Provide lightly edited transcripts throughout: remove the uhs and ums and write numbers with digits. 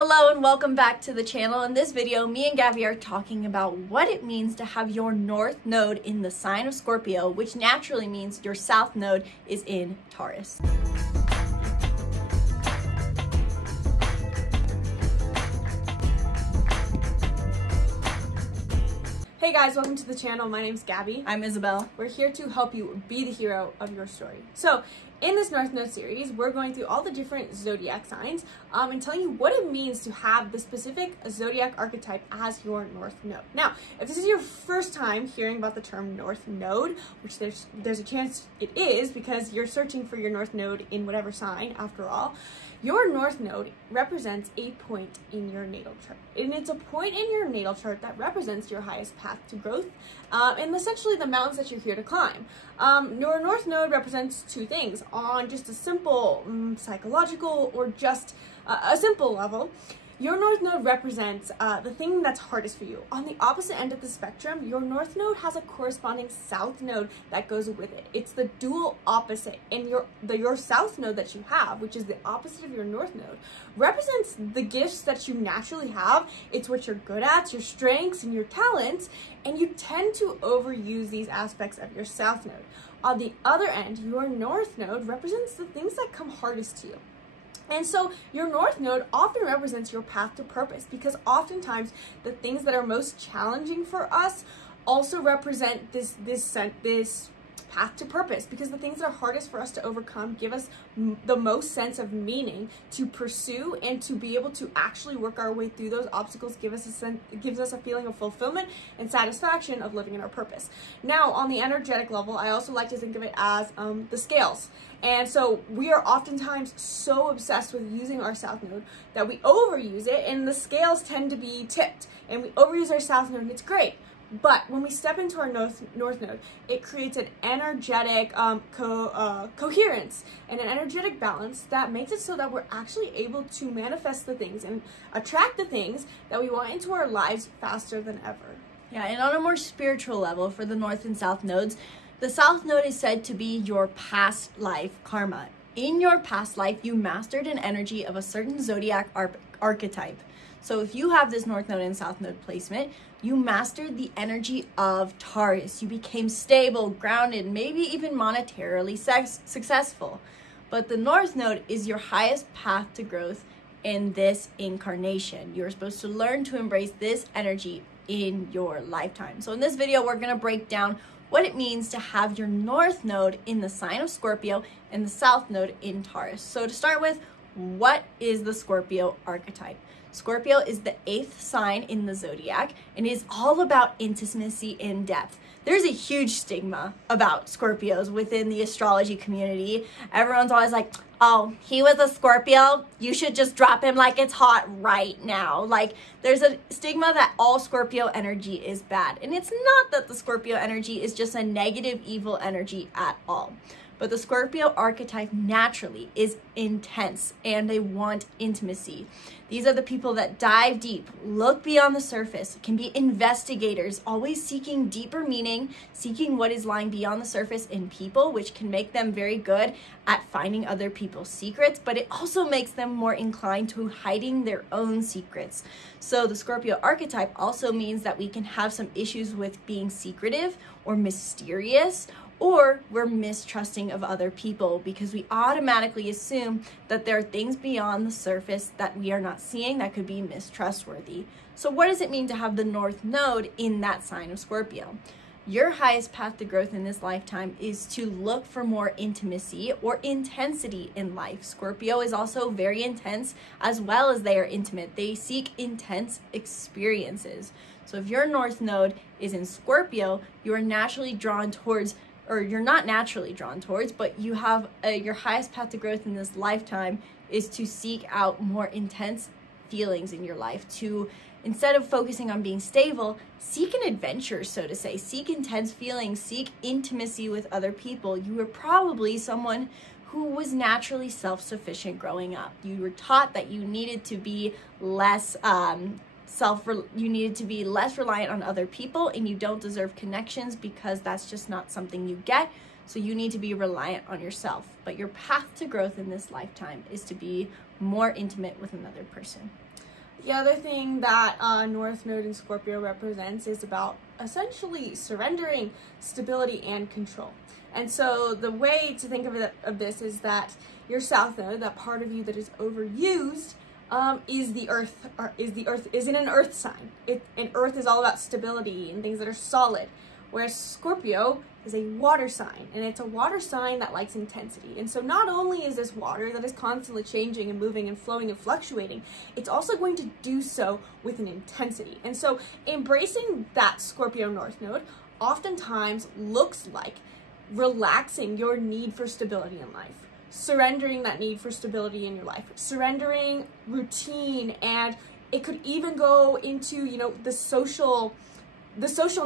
Hello and welcome back to the channel. In this video, me and Gabi are talking about what it means to have your north node in the sign of Scorpio, which naturally means your south node is in Taurus. Hey guys, welcome to the channel. My name's Gabi. I'm Isabelle. We're here to help you be the hero of your story. So, in this North Node series, we're going through all the different zodiac signs and telling you what it means to have the specific zodiac archetype as your North Node. Now, if this is your first time hearing about the term North Node, which there's a chance it is because you're searching for your North Node in whatever sign after all, your North Node represents a point in your natal chart. And it's a point in your natal chart that represents your highest path to growth and essentially the mountains that you're here to climb. Your North Node represents two things on just a simple psychological or just a simple level. Your North Node represents the thing that's hardest for you. On the opposite end of the spectrum, your North Node has a corresponding South Node that goes with it. It's the dual opposite. And your South Node that you have, which is the opposite of your North Node, represents the gifts that you naturally have. It's what you're good at, your strengths and your talents, and you tend to overuse these aspects of your South Node. On the other end, your North Node represents the things that come hardest to you. And so your North Node often represents your path to purpose, because oftentimes the things that are most challenging for us also represent this path to purpose, because the things that are hardest for us to overcome give us the most sense of meaning to pursue, and to be able to actually work our way through those obstacles gives us a feeling of fulfillment and satisfaction of living in our purpose. Now, on the energetic level, I also like to think of it as the scales. And so we are oftentimes so obsessed with using our South Node that we overuse it, and the scales tend to be tipped, and we overuse our South Node, and it's great. But when we step into our North Node, it creates an energetic coherence and an energetic balance that makes it so that we're actually able to manifest the things and attract the things that we want into our lives faster than ever. Yeah, and on a more spiritual level for the North and South nodes, the South Node is said to be your past life karma. In your past life, you mastered an energy of a certain zodiac archetype. So if you have this North Node and South Node placement, you mastered the energy of Taurus. You became stable, grounded, maybe even monetarily successful. But the North Node is your highest path to growth in this incarnation. You're supposed to learn to embrace this energy in your lifetime. So in this video, we're going to break down what it means to have your North Node in the sign of Scorpio and the South Node in Taurus. So to start with, what is the Scorpio archetype? Scorpio is the 8th sign in the zodiac and is all about intimacy in depth. There's a huge stigma about Scorpios within the astrology community. Everyone's always like, oh, he was a Scorpio, you should just drop him like it's hot right now. Like, there's a stigma that all Scorpio energy is bad. And it's not that the Scorpio energy is just a negative, evil energy at all. But the Scorpio archetype naturally is intense and they want intimacy. These are the people that dive deep, look beyond the surface, can be investigators, always seeking deeper meaning, seeking what is lying beyond the surface in people, which can make them very good at finding other people's secrets, but it also makes them more inclined to hiding their own secrets. So the Scorpio archetype also means that we can have some issues with being secretive or mysterious, or we're mistrusting of other people because we automatically assume that there are things beyond the surface that we are not seeing that could be mistrustworthy. So what does it mean to have the North Node in that sign of Scorpio? Your highest path to growth in this lifetime is to look for more intimacy or intensity in life. Scorpio is also very intense as well as they are intimate. They seek intense experiences. So if your North Node is in Scorpio, you are naturally drawn towards, or you're not naturally drawn towards, but you have your highest path to growth in this lifetime is to seek out more intense feelings in your life, to, instead of focusing on being stable, seek an adventure, so to say, seek intense feelings, seek intimacy with other people. You were probably someone who was naturally self-sufficient growing up. You were taught that you needed to be less reliant on other people, and you don't deserve connections because that's just not something you get. So you need to be reliant on yourself. But your path to growth in this lifetime is to be more intimate with another person. The other thing that North Node in Scorpio represents is about essentially surrendering stability and control. And so the way to think of this is that your South Node, that part of you that is overused, is in an earth sign. And earth is all about stability and things that are solid, whereas Scorpio is a water sign, and it's a water sign that likes intensity. And so not only is this water that is constantly changing and moving and flowing and fluctuating, it's also going to do so with an intensity. And so embracing that Scorpio North Node oftentimes looks like relaxing your need for stability in life, surrendering that need for stability in your life, surrendering routine, and it could even go into, you know, the social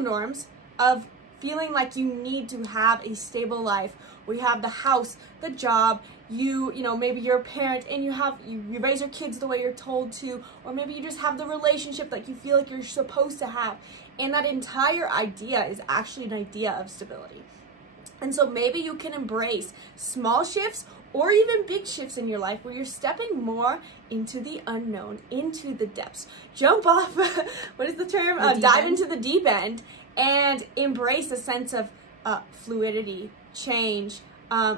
norms of feeling like you need to have a stable life, where you have the house, the job, you know, maybe you're a parent and you raise your kids the way you're told to, or maybe you just have the relationship that you feel like you're supposed to have. And that entire idea is actually an idea of stability. And so maybe you can embrace small shifts or even big shifts in your life where you're stepping more into the unknown, into the depths. Jump off, what is the term? Dive into the deep end and embrace a sense of fluidity, change,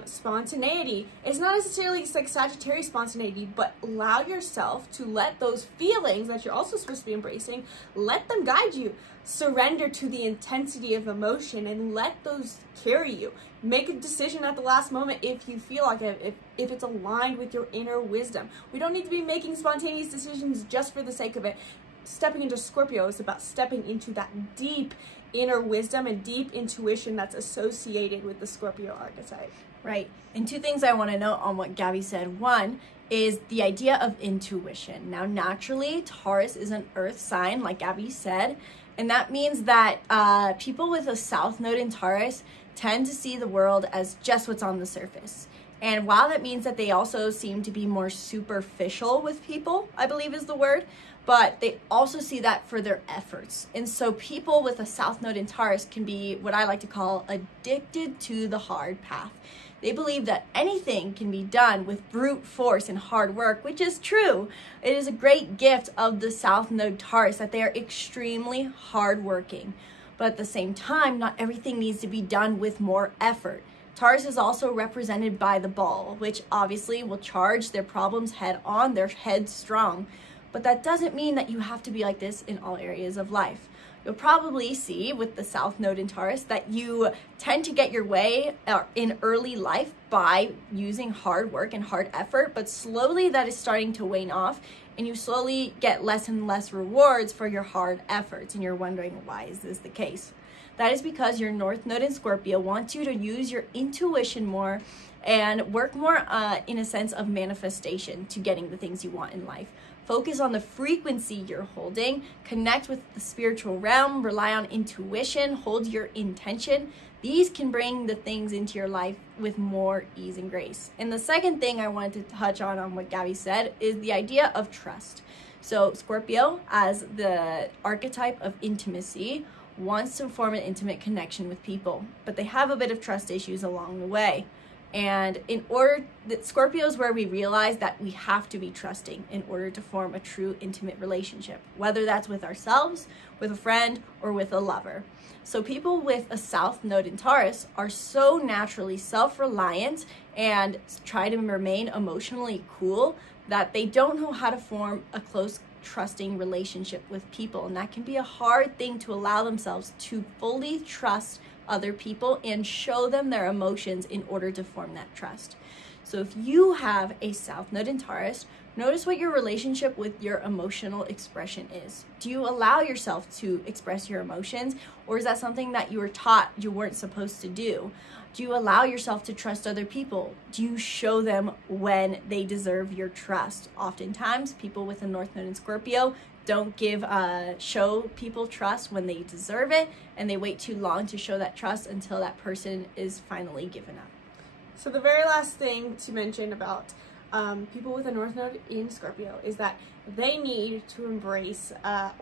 spontaneity. It's not necessarily like Sagittarius spontaneity, but allow yourself to let those feelings that you're also supposed to be embracing, let them guide you. Surrender to the intensity of emotion and let those carry you. Make a decision at the last moment if you feel like it, if it's aligned with your inner wisdom. We don't need to be making spontaneous decisions just for the sake of it. Stepping into Scorpio is about stepping into that deep inner wisdom and deep intuition that's associated with the Scorpio archetype. Right. And two things I want to note on what Gabi said. One is the idea of intuition. Now, naturally, Taurus is an earth sign, like Gabi said, and that means that people with a South Node in Taurus tend to see the world as just what's on the surface. And while that means that they also seem to be more superficial with people, I believe is the word, but they also see that for their efforts. And so people with a South Node in Taurus can be what I like to call addicted to the hard path. They believe that anything can be done with brute force and hard work, which is true. It is a great gift of the South Node Taurus that they are extremely hardworking. But at the same time, not everything needs to be done with more effort. Taurus is also represented by the ball, which obviously will charge their problems head on, they're headstrong. But that doesn't mean that you have to be like this in all areas of life. You'll probably see with the South Node in Taurus that you tend to get your way in early life by using hard work and hard effort, but slowly that is starting to wane off and you slowly get less and less rewards for your hard efforts. And you're wondering, why is this the case? That is because your North Node in Scorpio wants you to use your intuition more and work more in a sense of manifestation to getting the things you want in life. Focus on the frequency you're holding, connect with the spiritual realm, rely on intuition, hold your intention. These can bring the things into your life with more ease and grace. And the second thing I wanted to touch on what Gabi said is the idea of trust. So Scorpio, as the archetype of intimacy, wants to form an intimate connection with people, but they have a bit of trust issues along the way. And in order, that Scorpio is where we realize that we have to be trusting in order to form a true intimate relationship, whether that's with ourselves, with a friend, or with a lover. So people with a South Node in Taurus are so naturally self-reliant and try to remain emotionally cool that they don't know how to form a close, trusting relationship with people. And that can be a hard thing to allow themselves to fully trust other people and show them their emotions in order to form that trust. So if you have a South Node in Taurus, notice what your relationship with your emotional expression is. Do you allow yourself to express your emotions, or is that something that you were taught you weren't supposed to do? Do you allow yourself to trust other people? Do you show them when they deserve your trust? Oftentimes, people with a North Node in Scorpio don't show people trust when they deserve it, and they wait too long to show that trust until that person is finally given up. So the very last thing to mention about people with a North Node in Scorpio is that they need to embrace,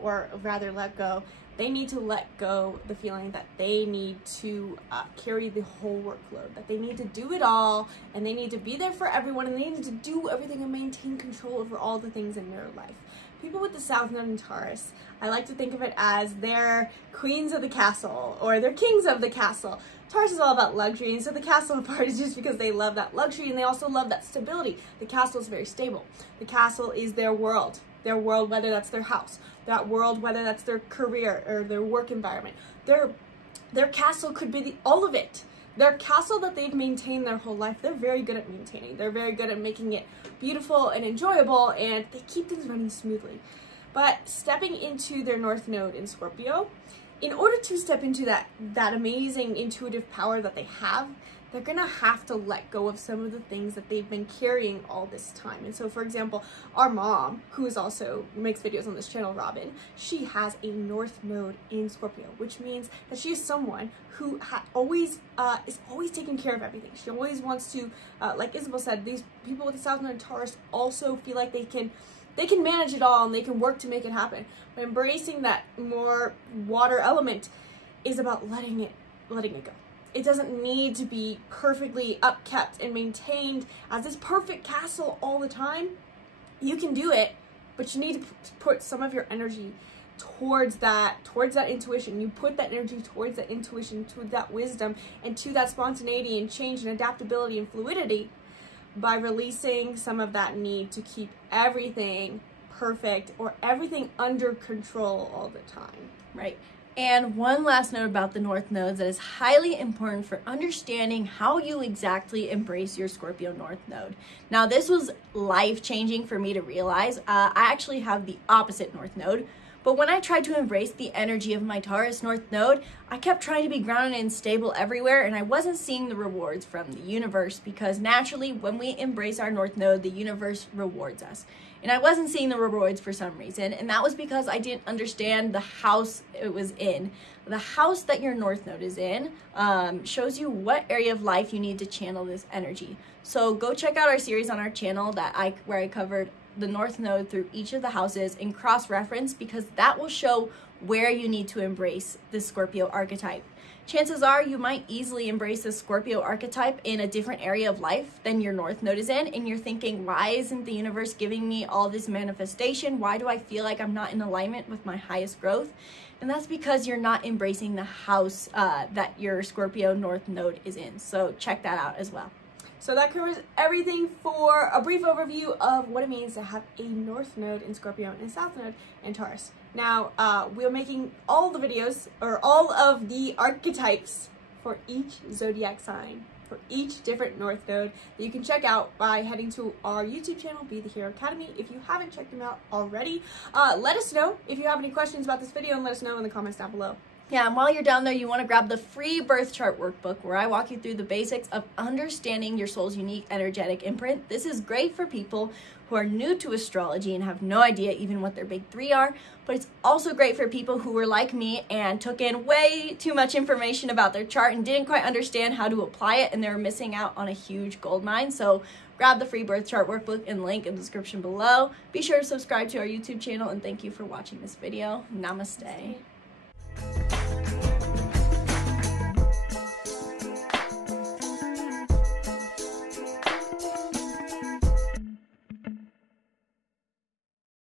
or rather let go. They need to let go the feeling that they need to carry the whole workload, that they need to do it all, and they need to be there for everyone, and they need to do everything and maintain control over all the things in their life. people with the South Node in Taurus, I like to think of it as they're queens of the castle or they're kings of the castle. Taurus is all about luxury, and so the castle part is just because they love that luxury and they also love that stability. The castle is very stable. The castle is their world, whether that's their house, that world, whether that's their career or their work environment. Their castle could be all of it. Their castle that they've maintained their whole life, they're very good at maintaining. They're very good at making it beautiful and enjoyable, and they keep things running smoothly. But stepping into their North Node in Scorpio, in order to step into that amazing intuitive power that they have, they're gonna have to let go of some of the things that they've been carrying all this time. And so, for example, our mom, who is also makes videos on this channel, Robin, she has a North Node in Scorpio, which means that she is someone who is always taking care of everything. She always wants to, like Isabel said, these people with the South Node in Taurus also feel like they can manage it all and they can work to make it happen. But embracing that more water element is about letting it go. It doesn't need to be perfectly upkept and maintained as this perfect castle all the time. You can do it, but you need to put some of your energy towards that intuition. You put that energy towards that intuition, to that wisdom, and to that spontaneity and change and adaptability and fluidity by releasing some of that need to keep everything perfect or everything under control all the time. Right. And one last note about the North Nodes that is highly important for understanding how you exactly embrace your Scorpio North Node. Now, this was life-changing for me to realize. I actually have the opposite North Node, but when I tried to embrace the energy of my Taurus North Node, I kept trying to be grounded and stable everywhere, and I wasn't seeing the rewards from the universe, because naturally, when we embrace our North Node, the universe rewards us. And I wasn't seeing the rewards for some reason, and that was because I didn't understand the house it was in. The house that your North Node is in shows you what area of life you need to channel this energy. So go check out our series on our channel where I covered the North Node through each of the houses and cross-reference, because that will show where you need to embrace the Scorpio archetype. Chances are you might easily embrace the Scorpio archetype in a different area of life than your North Node is in, and you're thinking, why isn't the universe giving me all this manifestation? Why do I feel like I'm not in alignment with my highest growth? And that's because you're not embracing the house that your Scorpio North Node is in. So check that out as well. So that covers everything for a brief overview of what it means to have a North Node in Scorpio and a South Node in Taurus. Now, we're making all the videos, or all of the archetypes for each zodiac sign, for each different North Node, that you can check out by heading to our YouTube channel, Be the Hero Academy. If you haven't checked them out already, let us know if you have any questions about this video, and let us know in the comments down below. Yeah, and while you're down there, you want to grab the free birth chart workbook where I walk you through the basics of understanding your soul's unique energetic imprint. This is great for people who are new to astrology and have no idea even what their big three are, but it's also great for people who were like me and took in way too much information about their chart and didn't quite understand how to apply it, and they were missing out on a huge gold mine. So grab the free birth chart workbook and link in the description below. Be sure to subscribe to our YouTube channel, and thank you for watching this video. Namaste.